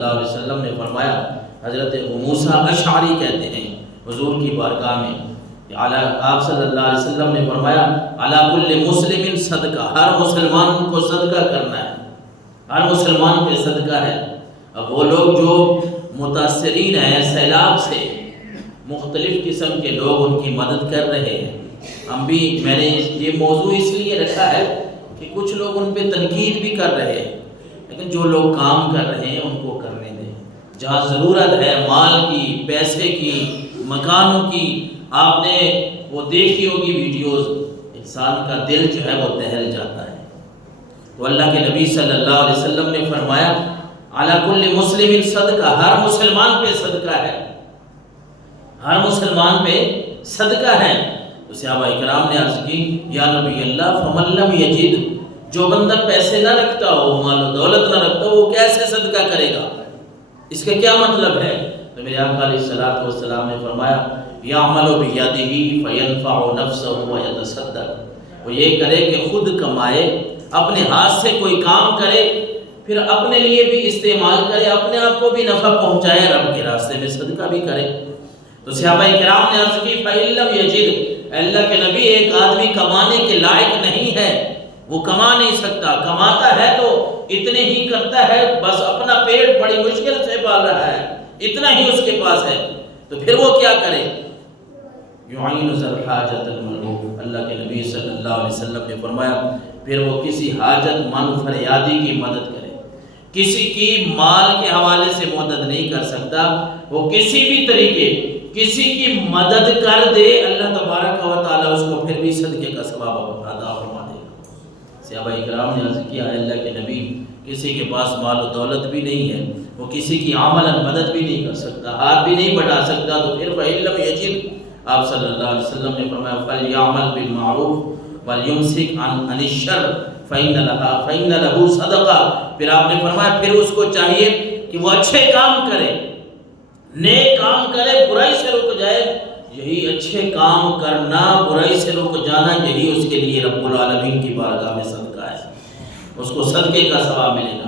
اللہ علیہ وسلم نے فرمایا، حضرت ابو موسیٰ اشعری کہتے ہیں حضور کی بارگاہ میں، آپ صلی اللہ علیہ وسلم نے فرمایا علی کل مسلم صدقہ، ہر مسلمان کو صدقہ کرنا ہے، ہر مسلمان پہ صدقہ ہے۔ اب وہ لوگ جو متاثرین ہیں سیلاب سے، مختلف قسم کے لوگ ان کی مدد کر رہے ہیں، میں نے یہ موضوع اس لیے رکھا ہے کہ کچھ لوگ ان پہ تنقید بھی کر رہے ہیں، لیکن جو لوگ کام کر رہے ہیں ان کو کرنے دیں۔ جہاں ضرورت ہے مال کی، پیسے کی، مکانوں کی، آپ نے وہ دیکھی ہوگی ویڈیوز، انسان کا دل جو ہے وہ دہل جاتا ہے۔ تو اللہ کے نبی صلی اللہ علیہ وسلم نے فرمایا علی کل مسلم صدقہ، ہر مسلمان پہ صدقہ ہے، ہر مسلمان پہ صدقہ ہے۔ تو صحابہ اکرام نے عرض کی یا نبی اللہ فمن لم یجد، جو بندہ پیسے نہ رکھتا ہو، مال و دولت نہ رکھتا ہو، وہ کیسے صدقہ کرے گا؟ اس کا کیا مطلب ہے؟ تو میرے آقا علیہ الصلوۃ والسلام نے فرمایا یعمل بیدہ فینفع نفسہ ویتصدق، وہ یہ کرے کہ خود کمائے، اپنے ہاتھ سے کوئی کام کرے، پھر اپنے لیے بھی استعمال کرے، اپنے آپ کو بھی نفع پہنچائے، رب کے راستے میں صدقہ بھی کرے۔ تو صحابہ کرام نے عرض کی فَإِن لَّمْ يَجِدْ، اللہ کے نبی ایک آدمی کمانے کے لائق نہیں ہے، وہ کما نہیں سکتا، کماتا ہے تو اتنے ہی کرتا ہے، بس اپنا پیٹ بڑی مشکل سے پال رہا ہے، اتنا ہی اس کے پاس ہے، تو پھر وہ کیا کرے؟ یعین ذا الحاجۃ الملہوف، اللہ کے نبی صلی اللہ علیہ وسلم نے فرمایا پھر وہ کسی حاجت مند فریادی کی مدد کرے، کسی کی مال کے حوالے سے مدد نہیں کر سکتا، وہ کسی بھی طریقے کسی کی مدد کر دے، اللہ تبارک و تعالیٰ اس کو پھر بھی صدقے کا ثواب عطا فرما دے گا۔ صحابہ اکرام نے عرض کیا اللہ کے نبی کسی کے پاس مال و دولت بھی نہیں ہے، وہ کسی کی عملاً مدد بھی نہیں کر سکتا، ہاتھ بھی نہیں بڑھا سکتا، تو پھر فَإِن لَّمْ يَجِدْ، آپ صلی اللہ علیہ وسلم نے فرمایا فَلْيَعْمَلْ بِالْمَعْرُوفِ وَلْيُمْسِكْ عَنِ الشَّرِّ فَإِنَّ لَهُ صَدَقَةً، پھر آپ نے فرمایا پھر اس کو چاہیے کہ وہ اچھے کام کرے، نیک کام کرے، برائی سے رک جائے۔ یہی اچھے کام کرنا، برائی سے رک جانا، یہی اس کے لیے رب العالمین کی بارگاہ میں صدقہ ہے، اس کو صدقے کا ثواب ملے گا۔